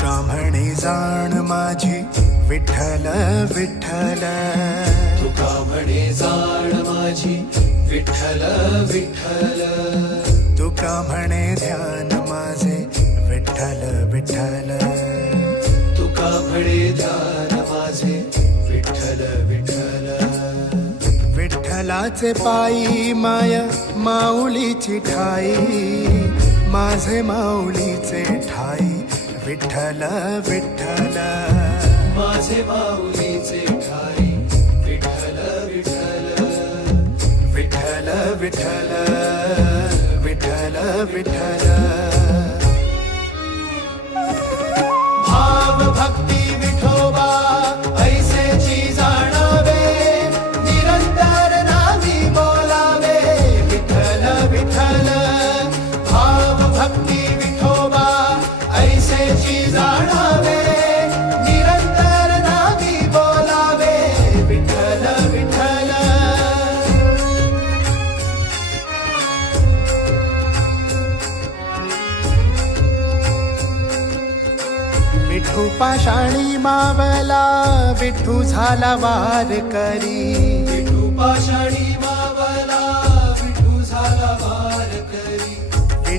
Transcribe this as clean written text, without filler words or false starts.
तुका म्हणे जाण माझी विठ्ठल विठ्ठल, तुका म्हणे जाण माझी विठ्ठल विठ्ठल, तुका म्हणे ध्यान माझे विठ्ठल विठ्ठल, तुका म्हणे ध्यान माझे विठ्ठल विठ्ठल. विठ्ठलाचे पायी माया माऊलीची ठाई, माझे माऊलीचे ठाई विठ्ठल विठ्ठल, माझे माऊलीचे ठाई विठ्ठल विठ्ठल, विठ्ठल विठ्ठल विठ्ठल विठ्ठल. भाव भक्ती विठोबा ऐसेची जाणावे, निरंतर नामी बोलावे विठ्ठल विठ्ठल. भाव भक्ती विठोबा ऐसेची जाणावे, निरंतर नामी बोलावे विठ्ठल विठ्ठल. विठू पाषाणी मावला विठू झाला वार करी, विठू पाषाणी